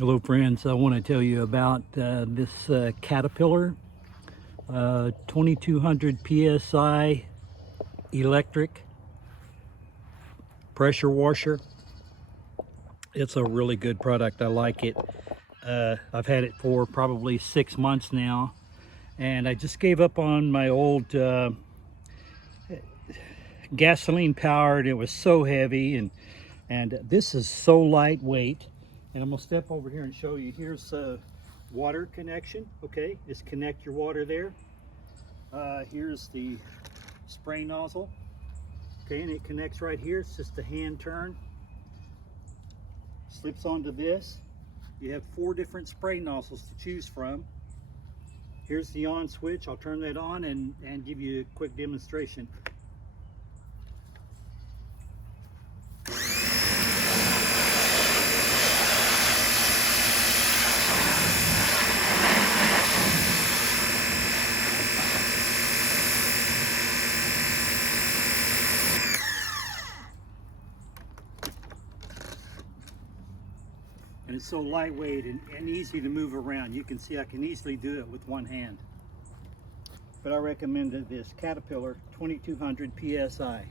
Hello friends, I want to tell you about this Caterpillar 2200 PSI electric pressure washer. It's a really good product. I like it. I've had it for probably 6 months now, and I just gave up on my old gasoline powered. It was so heavy, and this is so lightweight. And I'm gonna step over here and show you. Here's a water connection. Okay, just connect your water there. Here's the spray nozzle. Okay, and it connects right here. It's just a hand turn. Slips onto this. You have 4 different spray nozzles to choose from. Here's the on switch. I'll turn that on and give you a quick demonstration. And it's so lightweight and easy to move around. You can see I can easily do it with one hand. But I recommend this Caterpillar 2200 PSI.